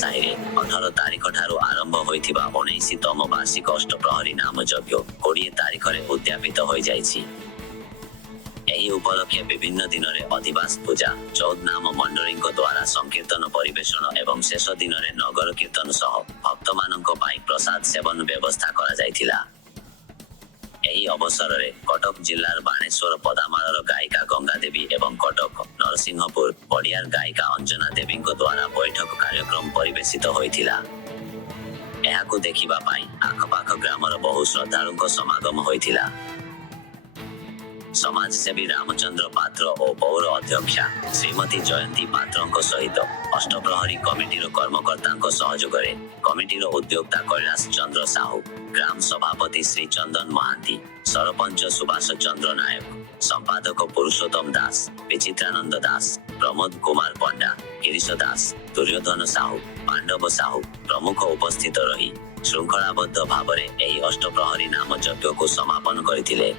ସାହିରେ 18 ତାରିଖ ଠାରୁ ଆରମ୍ଭ ହୋଇଥିବା 19ତମ ବାର୍ଷିକ ଅଷ୍ଟପ୍ରହରୀ ନାମ ଯଜ୍ଞ 20 ତାରିଖରେ ଉଦ୍ଯାପିତ ହୋଇଯାଇଛି। ଏହି ଉପଲକ୍ଷେ ବିଭିନ୍ନ ଦିନରେ ଅଧିବାସ ପୂଜା, 14 ନାମ ମଣ୍ଡଳୀଙ୍କ ଦ୍ୱାରା ସଂକୀର୍ତ୍ତନ ପରିବେଷଣ ଏବଂ ଶେଷ ଦିନରେ ନଗର କୀର୍ତ୍ତନ ସହ ଭକ୍ତମାନଙ୍କ ପାଇଁ ପ୍ରସାଦ ସେବନ ବ୍ୟବସ୍ଥା କରାଯାଇଥିଲା। ଏହି ଅବସରରେ କଟକ ଜିଲ୍ଲାର ବାଣେଶ୍ୱର ପଦାମାଳର ଗାୟିକା ଗଙ୍ଗା ଦେବୀ ଏବଂ କଟକ, ନରସିଂହପୁର, ଓଡ଼ିଆର ଗାୟିକା ଅଞ୍ଜନା ଦେବୀଙ୍କ ଦ୍ୱାରା ବୈଠକ କାର୍ଯ୍ୟକ୍ରମ ପରିବେଷିତ ହୋଇଥିଲା। ଏହାକୁ ଦେଖିବା ପାଇଁ ଆଖପାଖ ଗ୍ରାମର ବହୁ ଶ୍ରଦ୍ଧାଳୁଙ୍କ ସମାଗମ ହୋଇଥିଲା। ସମାଜସେବୀ ରାମଚନ୍ଦ୍ର ପାତ୍ର ଓ ପୌର ଅଧ୍ୟକ୍ଷା ଶ୍ରୀମତୀ ଜୟନ୍ତୀ ପାତ୍ରଙ୍କ ସହିତ ଅଷ୍ଟପ୍ରହରୀ କମିଟିର କର୍ମକର୍ତ୍ତାଙ୍କ ସହଯୋଗରେ କମିଟିର ଉଦ୍ୟୋକ୍ତା କୈଳାସ ଚନ୍ଦ୍ର ସାହୁ, ଗ୍ରାମ ସଭାପତି ଶ୍ରୀ ଚନ୍ଦନ ମହାନ୍ତି, ସରପଞ୍ଚ ସୁଭାଷ ଚନ୍ଦ୍ର ନାୟକ, ସମ୍ପାଦକ ପୁରୁଷୋତ୍ତମ ଦାସ, ବିଚିତ୍ରାନନ୍ଦ ଦାସ, ପ୍ରମୋଦ କୁମାର ପଣ୍ଡା, ଗିରିଶ ଦାସ, ଦୁର୍ଯ୍ୟୋଧନ ସାହୁ, ପାଣ୍ଡବ ସାହୁ ପ୍ରମୁଖ ଉପସ୍ଥିତ ରହି ଶୃଙ୍ଖଳାବଦ୍ଧ ଭାବରେ ଏହି ଅଷ୍ଟପ୍ରହରୀ ନାମ ଯଜ୍ଞକୁ ସମାପନ କରିଥିଲେ।